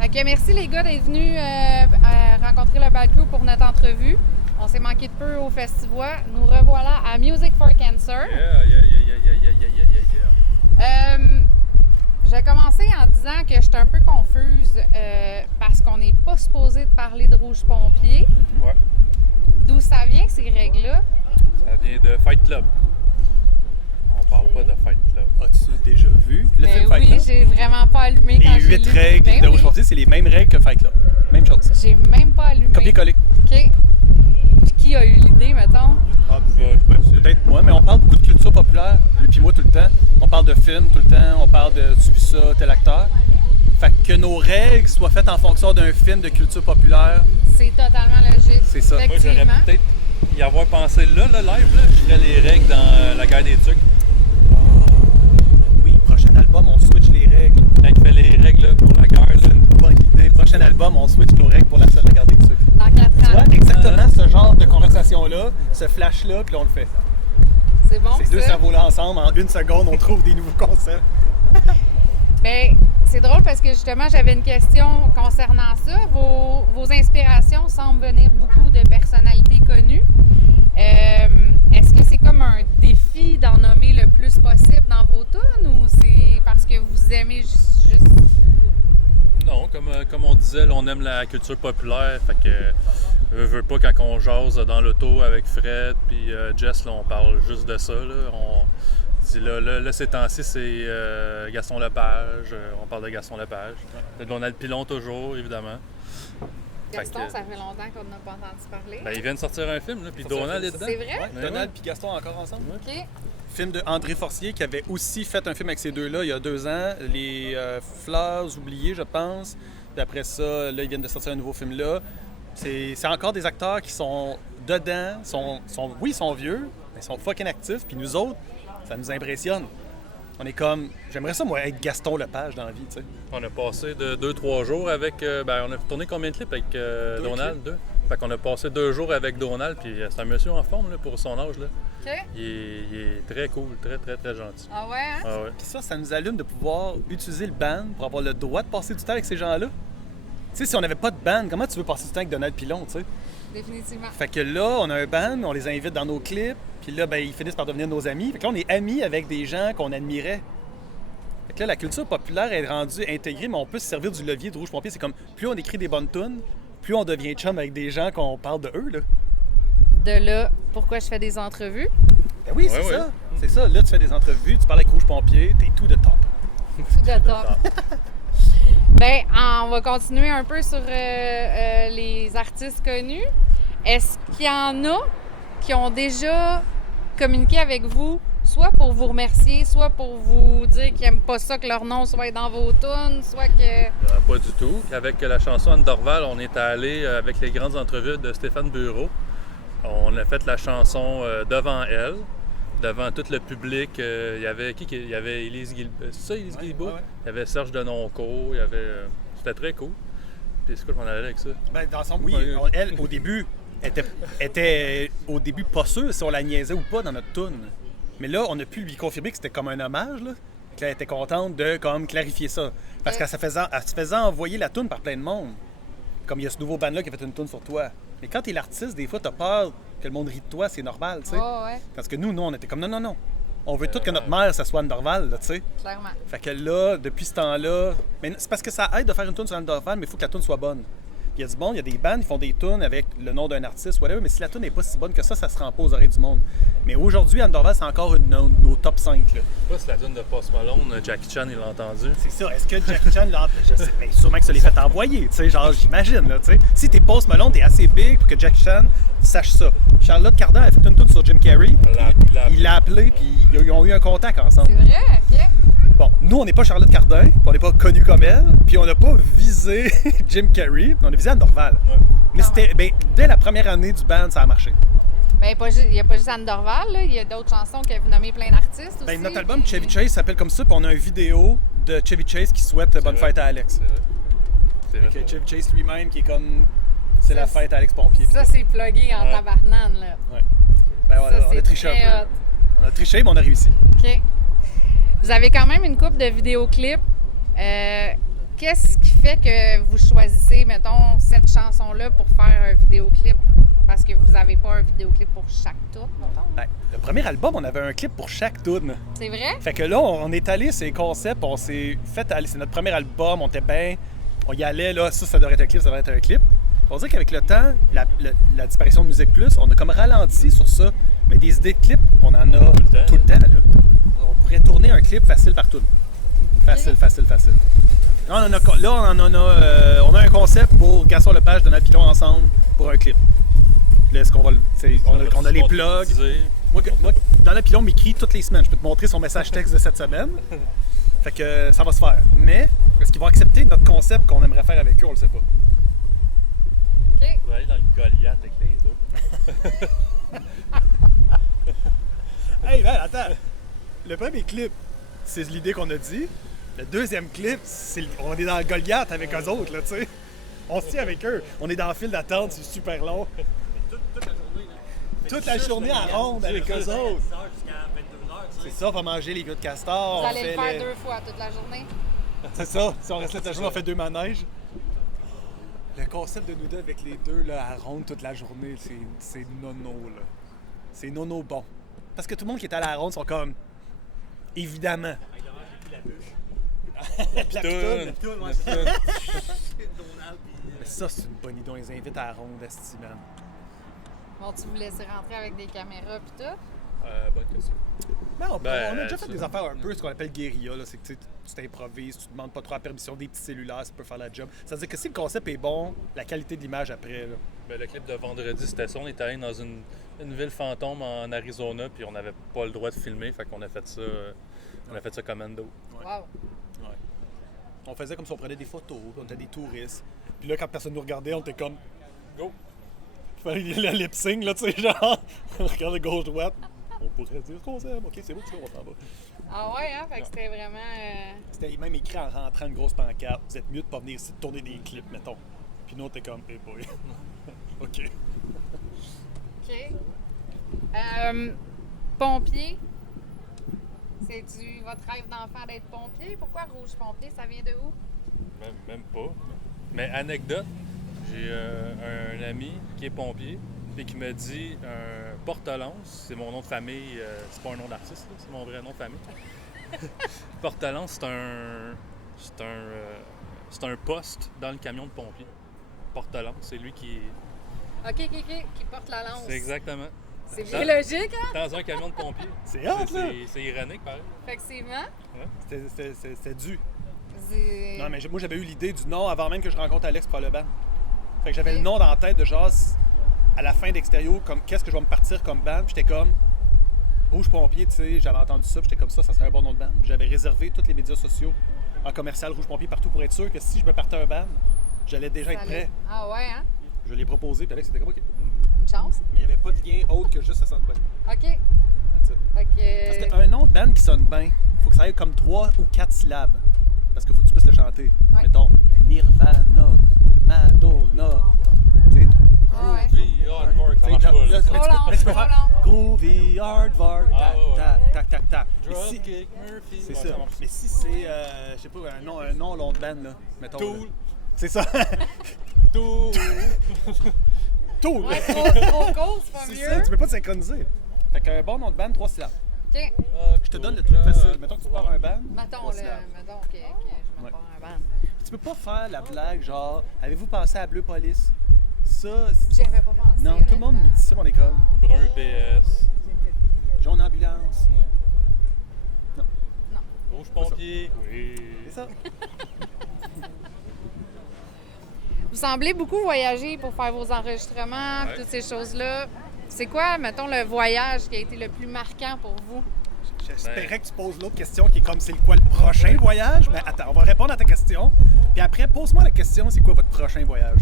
Fait que merci les gars d'être venus rencontrer le Bad Crew pour notre entrevue. On s'est manqué de peu au festival. Nous revoilà à Music for Cancer. Je vais commencer en disant que j'étais un peu confuse parce qu'on n'est pas supposé de parler de Rouge Pompier. Ouais. D'où ça vient ces règles-là? Ça vient de Fight Club. On parle pas de Fight Club. As-tu déjà vu le film Fight Oui, Club? j'ai vraiment pas allumé quand Les j'ai 8 lu. règles Ben de Rouge oui. Pompier, c'est les mêmes règles que Fight Club. Même chose. J'ai même pas allumé. Copier-coller. OK. Puis qui a eu l'idée, mettons? Peut-être moi, mais on parle beaucoup de culture populaire, lui puis moi tout le temps. On parle de films tout le temps, on parle de tu vis ça, tel acteur. Fait que nos règles soient faites en fonction d'un film de culture populaire. C'est totalement logique. C'est ça. Moi, j'aurais Effectivement. peut-être y avoir pensé là, le live, là, je ferais les règles dans La guerre des tucs. Oui, prochain album, on switch les règles. Quand il fait les règles là, pour la guerre, là. Bonne idée. Prochain album, on switch nos règles pour la seule garder dessus. Dans 4 Tu vois, ans. exactement ce genre de conversation-là, ce flash-là, puis là, on le fait. C'est bon, Ces deux ça? cerveaux-là ensemble, en une seconde, on trouve des nouveaux concepts. Ben, c'est drôle parce que justement, j'avais une question concernant ça. Vos inspirations semblent venir beaucoup de personnalités connues. Est-ce que c'est comme un défi d'en nommer le plus possible dans vos tunes ou c'est parce que vous aimez juste... Non, comme on disait, là, on aime la culture populaire, fait que veux pas quand on jase dans l'auto avec Fred puis Jess, là, on parle juste de ça. Là. On dit là, ces temps-ci, c'est Gaston Lepage, on parle de Gaston Lepage. De Donald Pilon toujours, évidemment. Gaston, Fait que- ça fait longtemps qu'on n'a pas entendu parler. Ben, il vient de sortir un film, là, puis Ça, Donald ça, est ça. dedans. C'est vrai? Ouais, Ben Donald ouais. puis Gaston encore ensemble. OK. Film de André Forcier qui avait aussi fait un film avec ces deux-là il y a 2 ans, Les Fleurs oubliées, je pense. Puis après ça, là, ils viennent de sortir un nouveau film là. C'est encore des acteurs qui sont dedans, oui, ils sont vieux, mais ils sont fucking actifs. Puis nous autres, ça nous impressionne. On est comme, j'aimerais ça, moi, être Gaston Lepage dans la vie, tu sais. On a passé de 2-3 jours avec. On a tourné combien de clips avec Donald? 2. Fait qu'on a passé 2 jours avec Donald, puis c'est un monsieur en forme là, pour son âge. Là. OK. Il est très cool, très, très, très gentil. Ah ouais, hein? Ah ouais. Puis ça nous allume de pouvoir utiliser le band pour avoir le droit de passer du temps avec ces gens-là. Tu sais, si on n'avait pas de band, comment tu veux passer du temps avec Donald Pilon, tu sais? Définitivement. Fait que là, on a un band, on les invite dans nos clips, puis là, ben, ils finissent par devenir nos amis. Fait que là, on est amis avec des gens qu'on admirait. Fait que là, la culture populaire est rendue intégrée, mais on peut se servir du levier de Rouge Pompier. C'est comme, plus on écrit des bonnes tunes, plus on devient chum avec des gens qu'on parle de eux, là. De là, pourquoi je fais des entrevues? Ben oui, c'est Ouais, ça. C'est ça. Là, tu fais des entrevues, tu parles avec Rouge Pompier, t'es tout de top. Tout de top. Ben, on va continuer un peu sur les artistes connus. Est-ce qu'il y en a qui ont déjà communiqué avec vous, soit pour vous remercier, soit pour vous dire qu'ils n'aiment pas ça que leur nom soit dans vos tunes, soit que... Pas du tout. Avec la chanson Anne Dorval, on est allé avec les grandes entrevues de Stéphane Bureau. On a fait la chanson devant elle, devant tout le public. Il y avait qui? Il y avait Élise Guilbeault. C'est ça, Élise Guilbeault? ouais. Il y avait Serge Denoncourt. Il y avait... C'était très cool. Puis c'est quoi je m'en allais avec ça? Ben, dans son... Oui, Ouais. elle, au début, était au début pas sûre si on la niaisait ou pas dans notre tune. Mais là, on a pu lui confirmer que c'était comme un hommage, là. Qu'elle était contente de comme clarifier ça. Parce qu'elle se faisait envoyer la tune par plein de monde. Comme il y a ce nouveau band-là qui a fait une tune sur toi. Mais quand t'es l'artiste, des fois, t'as peur que le monde rit de toi, c'est normal, tu sais. Oh, ouais, Parce que nous, on était comme non. On veut tout que notre mère, ça soit Anne Dorval, là, tu sais. clairement. Fait que là, depuis ce temps-là... Mais c'est parce que ça aide de faire une tune sur Anne Dorval, mais il faut que la tune soit bonne. Il y a du monde, il y a des bands, ils font des tunes avec le nom d'un artiste, whatever, mais si la tune n'est pas si bonne que ça se rend pas aux oreilles du monde. Mais aujourd'hui, Anne Dorval, c'est encore nos top 5, là. Je sais pas si la tune de Post Malone, Jackie Chan, il l'a entendu. C'est ça. Est-ce que Jackie Chan l'a... Je sais, ben, sûrement que ça l'est fait envoyer, tu sais, genre, j'imagine, là, tu sais. Si t'es Post Malone, t'es assez big pour que Jackie Chan sache ça. Charlotte Cardin a fait une tune sur Jim Carrey. Il l'a appelé, puis ils ont eu un contact ensemble. C'est vrai? OK. Bon, nous, on n'est pas Charlotte Cardin, puis on n'est pas connu comme elle, puis on n'a pas visé Jim Carrey, on a visé Anne Dorval. Ouais. Mais c'était, ben, dès la première année du band, ça a marché. Ben, il n'y a pas juste Anne Dorval, là. Il y a d'autres chansons qui vous nommé plein d'artistes aussi. Ben, notre album puis- Chevy Chase s'appelle comme ça, puis on a une vidéo de Chevy Chase qui souhaite bonne vrai. fête à Alex. C'est vrai. C'est vrai. Fait que Chevy Chase lui-même qui est comme... C'est Ça, la fête à Alex Pompier. Ça, c'est plugué en Ouais. tabarnane, là. Ouais. Ben voilà, Ça, on a c'est triché très un hot. peu. On a triché, mais on a réussi. OK. Vous avez quand même une couple de vidéoclips qu'est-ce qui fait que vous choisissez, mettons, cette chanson-là pour faire un vidéoclip? Parce que vous n'avez pas un vidéoclip pour chaque tour, mettons? Ben, le premier album, on avait un clip pour chaque tune. C'est vrai? Fait que là, on est allé sur les concepts, on s'est fait aller. C'est notre premier album, on était bien. On y allait, là, ça devrait être un clip, ça devrait être un clip. On dirait qu'avec le temps, la disparition de Musique Plus, on a comme ralenti sur ça. Mais des idées de clips, on en a tout le temps. Là. On pourrait tourner un clip facile par tune. Facile. Là, on a un concept pour Gaston Lepage, Donald Pilon ensemble pour un clip. Là, est-ce qu'on va on a les plugs. Moi, Donald Pilon m'écrit toutes les semaines. Je peux te montrer son message texte de cette semaine. Fait que ça va se faire. Mais est-ce qu'ils vont accepter notre concept qu'on aimerait faire avec eux? On le sait pas. OK. On va aller dans le Goliath avec les deux. Hey, ben, attends. Le premier clip, c'est l'idée qu'on a dit. Le deuxième clip, on est dans le Goliath avec eux autres, là, tu sais. On se tient avec eux. On est dans le fil d'attente, c'est super long. Toute la journée, là. Toute la journée en ronde avec eux autres. Jusqu'à 22h, C'est ça, on va manger les gars de castor. Vous on allez fait le faire 2 fois toute la journée? C'est ça. Si on reste là toute la journée, on fait 2 manèges. Le concept de nous deux avec les deux là, à ronde toute la journée, c'est nono, là. C'est nono bon. Parce que tout le monde qui est à la ronde sont comme... Évidemment. La pitoune. Mais ça, c'est une bonne idée. On les invite à la ronde, esti, man. Bon, tu vous laissez rentrer avec des caméras pis tout? Bonne question. Ben, on a déjà ça- fait des affaires un peu ce qu'on appelle guérilla. Là. C'est que tu t'improvises, tu demandes pas trop la permission des petits cellulaires, ça peut faire la job. Ça veut dire que si le concept est bon, la qualité de l'image après. Là. Ben, le clip de vendredi, c'était ça. On était allé dans une ville fantôme en Arizona, puis on n'avait pas le droit de filmer, fait qu'on a fait ça. On a fait ça commando. Wow! Ouais. On faisait comme si on prenait des photos, puis on était des touristes. Puis là, quand personne nous regardait, on était comme. Go! Le lip sync, là, tu sais, genre. On regarde le gauche-droite. On pourrait dire qu'on s'aime. Ok, c'est bon, on s'en va. Ah ouais, hein? Fait que c'était vraiment... C'était même écrit en rentrant une grosse pancarte. Vous êtes mieux de pas venir ici de tourner des clips, mettons. Puis nous, on était comme, hey boy. OK. OK. Pompier. C'est-tu votre rêve d'enfant d'être pompier? Pourquoi Rouge Pompier? Ça vient de où? Même pas. Mais anecdote, j'ai un ami qui est pompier et qui me dit un porte-lance, c'est mon nom de famille, c'est pas un nom d'artiste, là, c'est mon vrai nom de famille. Porte-lance, c'est un poste dans le camion de pompier. Porte-lance, c'est lui qui Qui porte la lance. C'est exactement. C'est Dans- bien logique, hein? Dans un camion de pompier. C'est hot, là! C'est ironique, pareil. Effectivement. C'était dû. C'est... Non, mais moi, j'avais eu l'idée du nom avant même que je rencontre Alex pour le band. Fait que j'avais le nom dans la tête de genre, à la fin d'Extérieur, comme qu'est-ce que je vais me partir comme band. Puis j'étais comme Rouge Pompier, tu sais, j'avais entendu ça, puis j'étais comme ça serait un bon nom de band. Puis j'avais réservé tous les médias sociaux en commercial Rouge Pompier partout pour être sûr que si je me partais un band, j'allais déjà être prêt. Ah ouais, hein? Je l'ai proposé, puis Alex était comme OK. Une chance. Mais il n'y avait pas de lien autre que juste ça sonne bien. OK. That's it. Fait que... Parce qu'un nom de band qui sonne bien, il faut que ça aille comme 3 ou 4 syllabes. Parce qu'il faut que tu puisses le chanter. Ouais. Mettons, Nirvana, Madonna. Tu sais, Ah ouais. Groovy, hardcore, ça marche pas, là. Trop long, mais tu peux trop faire long. Groovy, Hardcore, Ah, tac, ouais, tac, tac, tac, tac. Mais si- Dropkick Murphy. C'est Ouais, ça. marche. Mais si c'est, je sais pas, un nom long de band, là, mettons. Tool. là. C'est ça. Tool. Tool. Ouais, trop court, c'est pas C'est mieux. ça, tu peux pas te synchroniser. Fait qu'un bon nom de band, 3 syllabes. OK. Je te donne le truc facile. Mettons que tu pars un band. Mettons, 3 là, syllabes. mettons que je me Ouais. prends un band. Tu peux pas faire la blague genre, avez-vous pensé à Bleu Police? Ça, J'y avais pas pensé. non, tout le monde nous dit ça, on est comme Brun PS. jaune ambulance. Non, Rouge pompier. Oui. c'est ça. Vous semblez beaucoup voyager pour faire vos enregistrements, Ouais. toutes ces choses-là. C'est quoi, mettons, le voyage qui a été le plus marquant pour vous? J'espérais que tu poses l'autre question qui est comme c'est quoi le prochain voyage. Mais attends, on va répondre à ta question. Puis après, pose-moi la question, c'est quoi votre prochain voyage?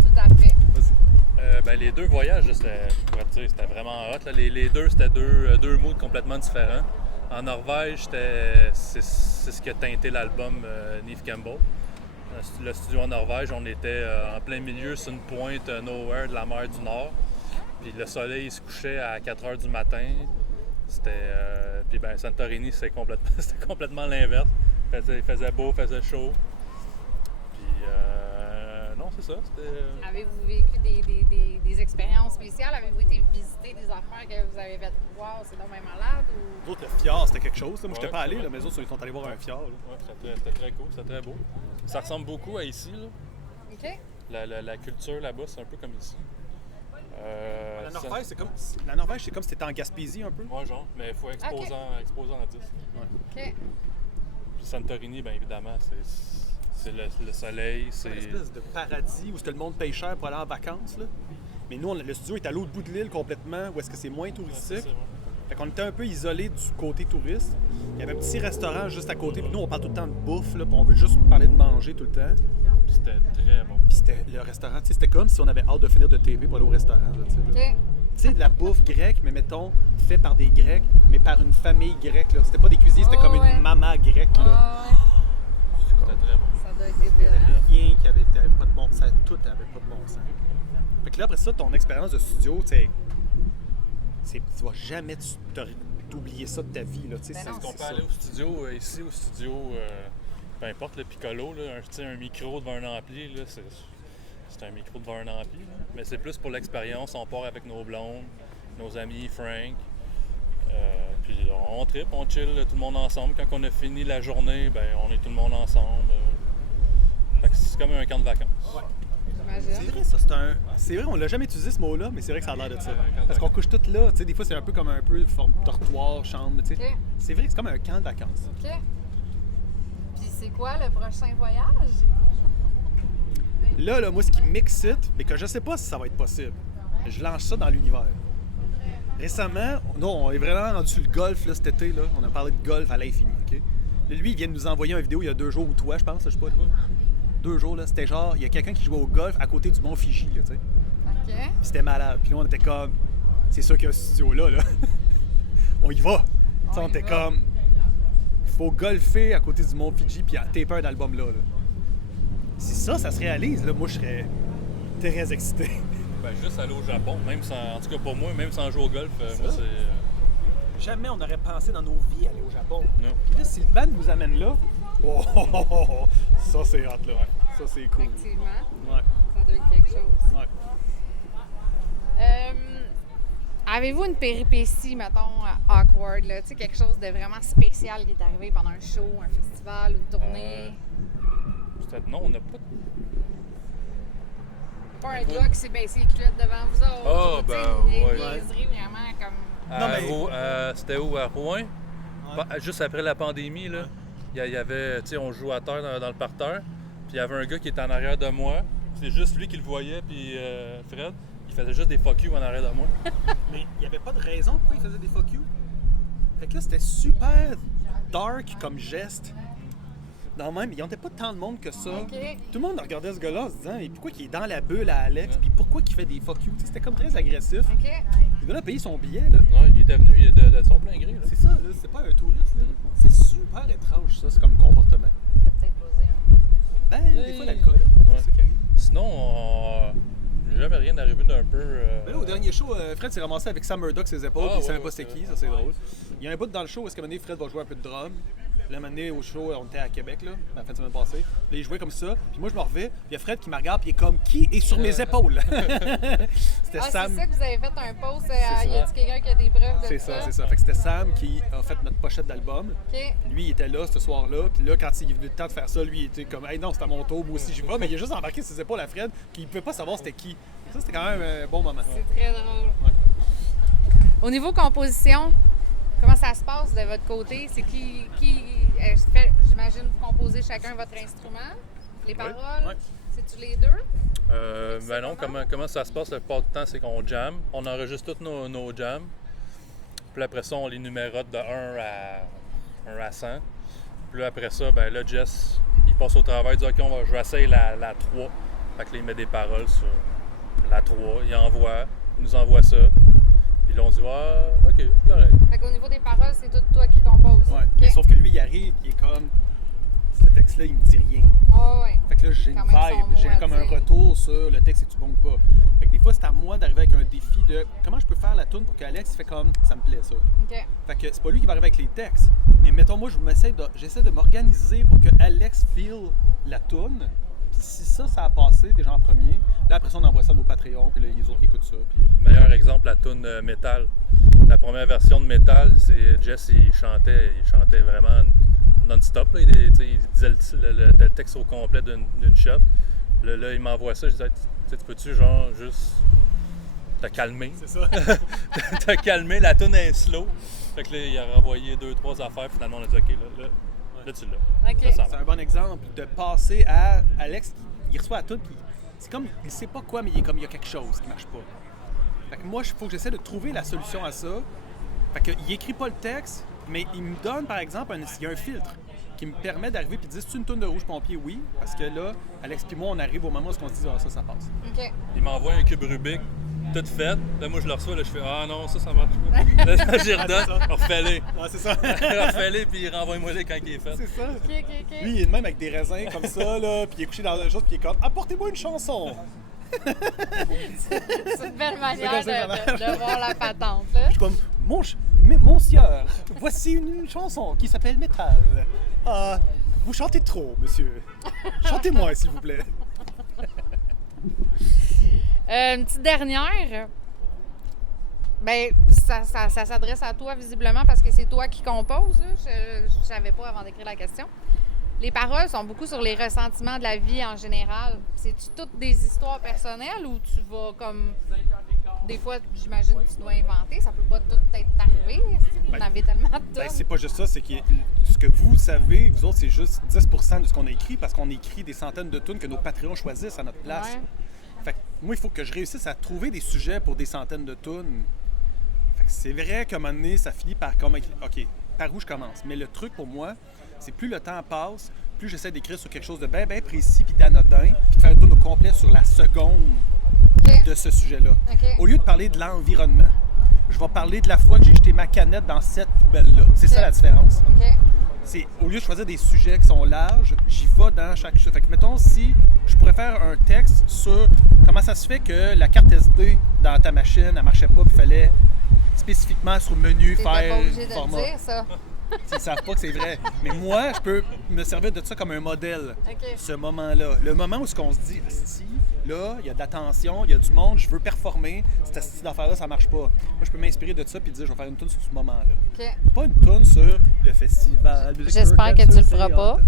Tout à fait. Vas-y. Ben, les deux voyages, là, c'était vraiment hot. Là. Les deux, c'était deux moods complètement différents. En Norvège, c'est ce qui a teinté l'album Neve Campbell. Le studio en Norvège, on était en plein milieu sur une pointe nowhere de la mer du Nord. Puis le soleil se couchait à 4 h du matin. Puis ben, Santorini, c'était complètement l'inverse. Il faisait beau, il faisait chaud. non, c'est ça. C'était... Avez-vous vécu des expériences spéciales? Avez-vous été visiter des affaires que vous avez fait? Wow, c'est donc bien malade? Ou... Nous autres, le fjord, c'était quelque chose. Là. Moi, j'étais Ouais, pas allé, c'est là, vrai. mais les autres, ils sont allés voir un fjord. Là. Ouais, c'était très cool, c'était très beau. Ça ressemble beaucoup à ici, là. OK. La culture là-bas, c'est un peu comme ici. La Norvège, c'est comme si c'était en Gaspésie un peu. Ouais, genre, mais il faut exposer en 10. OK. Puis Santorini, bien évidemment, c'est le soleil, C'est c'est... une espèce de paradis où ce que le monde paye cher pour aller en vacances. Là. Mais nous, le studio est à l'autre bout de l'île complètement, où est-ce que c'est moins touristique. Fait qu'on était un peu isolés du côté touriste. Il y avait un petit restaurant juste à côté. Puis nous, on parle tout le temps de bouffe, là, puis on veut juste parler de manger tout le temps. Puis c'était très bon. Puis c'était le restaurant, tu sais, c'était comme si on avait hâte de finir de TV pour aller au restaurant. Là, tu sais, là. OK. Tu sais, de la bouffe grecque, mais mettons, fait par des Grecs, mais par une famille grecque. Là. C'était pas des cuisiniers, c'était Oh, comme ouais. une maman grecque. Là. Ah, ouais. C'était très bon. Ça doit être débile, Il y hein? avait rien qui avait pas de bon sens. Tout avait pas de bon sens. Fait que là, après ça, ton expérience de studio, tu vas jamais t'oublier ça de ta vie. Là, tu sais, Ben c'est- non, Est-ce qu'on c'est peut ça. aller au studio, ici au studio, peu importe le piccolo, là, un micro devant un ampli, là, c'est un micro devant un ampli. Là. Mais c'est plus pour l'expérience, on part avec nos blondes, nos amis, Frank. Puis on tripe, on chill tout le monde ensemble. Quand on a fini la journée, ben on est tout le monde ensemble. Fait que c'est comme un camp de vacances. J'imagine. C'est vrai, ça. C'est vrai, on l'a jamais utilisé ce mot-là, mais c'est vrai que ça a l'air de ça. Parce qu'on couche toutes là. Tu sais, des fois, c'est un peu comme un peu forme dortoir, chambre. Tu sais. OK. C'est vrai que c'est comme un camp de vacances. OK. Puis c'est quoi le prochain voyage? Là, moi, ce qui m'excite, mais que je sais pas si ça va être possible, je lance ça dans l'univers. Récemment, on est vraiment rendu sur le golf là, cet été. Là. On a parlé de golf à l'infini. OK? Là, lui, il vient de nous envoyer une vidéo il y a 2 jours, ou toi, je pense, je sais pas. 2 jours, là, c'était genre, il y a quelqu'un qui jouait au golf à côté du mont Fiji. Là, tu sais. OK. Puis c'était malade. Puis nous, on était comme, c'est sûr qu'il y a ce studio-là. Là. On y va. Tu sais, on y était va. comme, faut golfer à côté du mont Fiji puis taper un album là. Si ça se réalise, là, moi, je serais très excité. Ben, juste aller au Japon, même sans, en tout cas pour moi, même sans jouer au golf, moi c'est... Jamais on aurait pensé dans nos vies aller au Japon. Non. Puis là, si le band nous amène là, ça c'est hot là. Ça c'est cool. Effectivement. Ouais, Ça doit être quelque chose. ouais. Avez-vous une péripétie, mettons, awkward, là? Tu sais, quelque chose de vraiment spécial qui est arrivé pendant un show, un festival ou une tournée? Non, on n'a pas... Pas un gars qui s'est baissé les culottes devant vous autres. Ah, ou, tu sais, ben, une ouais. niaiserie vraiment comme... Non, mais- C'était où, à Rouen? Juste après la pandémie, là, il y avait, tu sais, on jouait à terre dans le parterre, puis il y avait un gars qui était en arrière de moi, c'est juste lui qui le voyait, puis Fred, il faisait juste des fuck you en arrière de moi. Mais il n'y avait pas de raison pourquoi il faisait des fuck you. Fait que là, c'était super dark comme geste. Non, même, il n'y avait pas tant de monde que ça. OK. Tout le monde regardait ce gars-là en se disant, mais pourquoi il est dans la bulle à Alex, puis pourquoi il fait des fuck you. Tu sais, c'était comme très agressif. OK. Le gars-là a payé son billet, là. Non, il était venu de son plein gré, là. C'est ça, là, c'est pas un touriste, là. C'est super étrange, ça, c'est comme comportement. Peut-être poser un... Ben, des fois, l'alcool, Ouais. c'est ça qui arrive. Sinon, il n'est jamais rien arrivé d'un peu... Mais là, au dernier show, Fred s'est ramassé avec Sam Murdoch ses épaules, puis il savait pas c'était qui, ça c'est drôle. Il y a un bout dans le show où est-ce qu'à un moment donné, Fred va jouer un peu de drum. Puis là, un moment donné, au show, on était à Québec, là, la fin de semaine passée. Puis là, il jouait comme ça, puis moi, je me revais, puis il y a Fred qui me regarde, puis il est comme, qui est sur mes épaules? C'était Ah, Sam. c'est ça que vous avez fait un post. ça. Y a-t-il quelqu'un qui a des preuves de C'est ça? ça, c'est ça. Fait que c'était Sam qui a fait notre pochette d'album. OK. Lui, il était là ce soir-là. Puis là, quand il est venu le temps de faire ça, lui, il était comme, hey, non, c'est à mon tour, moi aussi, j'y vais. Mais il a juste embarqué ses épaules à Fred, puis il pouvait pas savoir c'était qui. Ça, c'était quand même un bon moment. C'est très drôle. Ouais. Au niveau composition, comment ça se passe de votre côté? C'est qui j'imagine, vous composez chacun votre instrument? Les paroles? Ouais. C'est-tu les deux? Ben non, comment ça se passe la plupart du temps, c'est qu'on jam. On enregistre tous nos jams. Puis après ça, on les numérote de 1 à 100. Puis là, après ça, ben là, Jess, il passe au travail, il dit « OK, je vais essayer la 3 ». Fait que là, il met des paroles sur la 3. Il nous envoie ça. Puis là, on dit « Ah, OK, c'est correct ». Fait qu'au niveau des paroles, c'est tout toi qui composes. Ouais. OK. Mais sauf que lui, il arrive, il est comme, ce texte-là, il me dit rien. Ah ouais. Fait que là, j'ai une Quand même son vibe, mot j'ai à comme un dire. retour sur le texte, est-tu bon ou pas. Fait que des fois, c'est à moi d'arriver avec un défi de comment je peux faire la tune pour qu'Alex fait comme, ça me plaît ça. OK. Fait que c'est pas lui qui va arriver avec les textes. Mais mettons, moi, j'essaie de m'organiser pour que Alex feel la tune. Puis si ça a passé déjà en premier, là après ça on envoie ça à nos Patreons, puis là, les autres écoutent ça. Puis... Meilleur exemple, la tune Metal. La première version de Metal, c'est Jess, il chantait vraiment non-stop. Là. Il disait le texte au complet d'une shot. Là, il m'envoie ça, je disais, tu peux-tu genre juste te calmer? C'est ça. Te calmer, la tune est slow. Fait que là, il a renvoyé 2-3 affaires, finalement on a dit ok, là tu l'as. OK. Ça s'en C'est va. un bon exemple de passer à Alex, il reçoit la tune, puis c'est comme, il sait pas quoi, mais il y a quelque chose qui marche pas. Fait que moi, il faut que j'essaie de trouver la solution à ça. Fait que, il écrit pas le texte, mais il me donne, par exemple, il y a un filtre qui me permet d'arriver et de dire, c'est une toune de Rouge Pompier, oui, parce que là, Alex et moi, on arrive au moment où on se dit, ah, ça passe. OK. Il m'envoie un cube Rubik, tout fait. Là, moi, je le reçois, là, je fais ah non, ça marche pas. Là, j'y redonne, refais-les. Ah, c'est ça. Refais-les, puis renvoie-moi-les quand il est fait. C'est ça. OK. Lui, il est de même avec des raisins comme ça, là, puis il est couché dans la chose, puis il est comme, apportez-moi une chanson. C'est une belle manière C'est comme ça que ça de voir la patente, là. Je suis comme, monsieur, voici une chanson qui s'appelle Metal. Ah, vous chantez trop, monsieur. Chantez-moi, s'il vous plaît. Une petite dernière. Ben, ça s'adresse à toi visiblement parce que c'est toi qui composes. Là. Je ne savais pas avant d'écrire la question. Les paroles sont beaucoup sur les ressentiments de la vie en général. C'est-tu toutes des histoires personnelles ou tu vas comme... Des fois, j'imagine que tu dois inventer. Ça peut pas tout être arrivé. Vous en avez tellement de Ben, tonnes. c'est pas juste ça, c'est que ce que vous savez, vous autres, c'est juste 10% de ce qu'on a écrit parce qu'on écrit des centaines de tunes que nos Patreons choisissent à notre place. Ouais. Fait que moi, il faut que je réussisse à trouver des sujets pour des centaines de tunes. Fait que c'est vrai qu'à un moment donné, ça finit par comme, OK, par où je commence? Mais le truc pour moi, c'est plus le temps passe, plus j'essaie d'écrire sur quelque chose de bien précis puis d'anodin, puis de faire un tune au complet sur la seconde OK. de ce sujet-là. OK. Au lieu de parler de l'environnement, je vais parler de la fois que j'ai jeté ma canette dans cette poubelle-là. C'est ça OK. la différence. OK. C'est au lieu de choisir des sujets qui sont larges, j'y vais dans chaque sujet. Fait que mettons si je pourrais faire un texte sur comment ça se fait que la carte SD dans ta machine, elle marchait pas, puis il fallait spécifiquement sur le menu T'étais pas faire obligé de format. le dire, ça. Ils savent pas que c'est vrai. Mais moi, je peux me servir de ça comme un modèle. OK. Ce moment-là. Le moment où on se dit, asti, là, il y a de l'attention, il y a du monde, je veux performer, cette asti d'affaire-là, ça marche pas. Moi, je peux m'inspirer de ça puis dire, je vais faire une tune sur ce moment-là. OK. Pas une tune sur le festival. J'espère que tu le feras pas.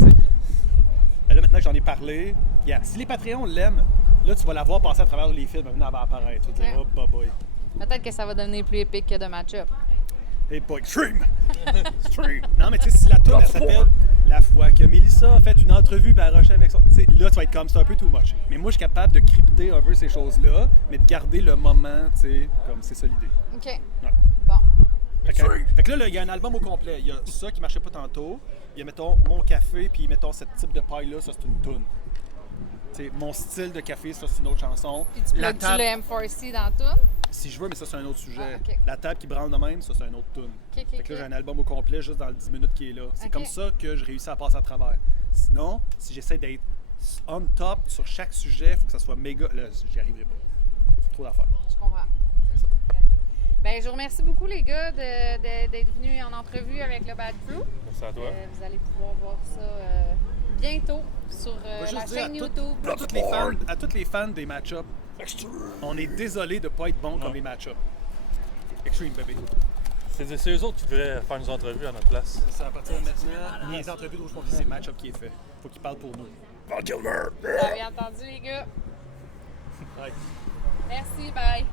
Ben là, maintenant que j'en ai parlé, si les Patreons l'aiment, là, tu vas la voir passer à travers les films, maintenant, elle va apparaître. Tu vas dire, Ouais. oh, boy. Peut-être que ça va devenir plus épique que de match-up. Hey boy, Stream! Stream! Non, mais tu sais, si la tune, elle s'appelle La fois que Mélissa a fait une entrevue par Rocher avec son. Tu sais, là, tu vas être comme, c'est un peu too much. Mais moi, je suis capable de crypter un peu ces choses-là, mais de garder le moment, tu sais, comme c'est ça l'idée. OK. Ouais. Bon. Fait que là, il y a un album au complet. Il y a ça qui marchait pas tantôt. Il y a, mettons, mon café, puis mettons, ce type de paille-là, ça, c'est une tune. Tu sais, mon style de café, ça, c'est une autre chanson. Puis tu La plugues-tu table, le M4C dans tout? si je veux, mais ça, c'est un autre sujet. Ah, ok. La table qui branle de même, ça, c'est un autre tune. OK. Fait que là, j'ai un album au complet juste dans le 10 minutes qui est là. C'est Ok. comme ça que je réussis à passer à travers. Sinon, si j'essaie d'être on top sur chaque sujet, il faut que ça soit méga. Là, j'y arriverai pas. Trop d'affaires. Je comprends. C'est ça. Ben, je vous remercie beaucoup, les gars, d'être venus en entrevue avec le Bad Crew. Merci à toi. Vous allez pouvoir voir ça bientôt sur Je vais la juste dire chaîne à YouTube. à tous les fans des match-ups, on est désolé de ne pas être bon comme les match-ups. Extreme, baby. C'est eux autres qui devraient faire nos entrevues à notre place. C'est ça, à partir de maintenant, les entrevues de Rouge Pompier, c'est match-up qui est fait. Faut qu'ils parlent pour nous. Vous avez entendu, les gars. Ouais. Merci, bye.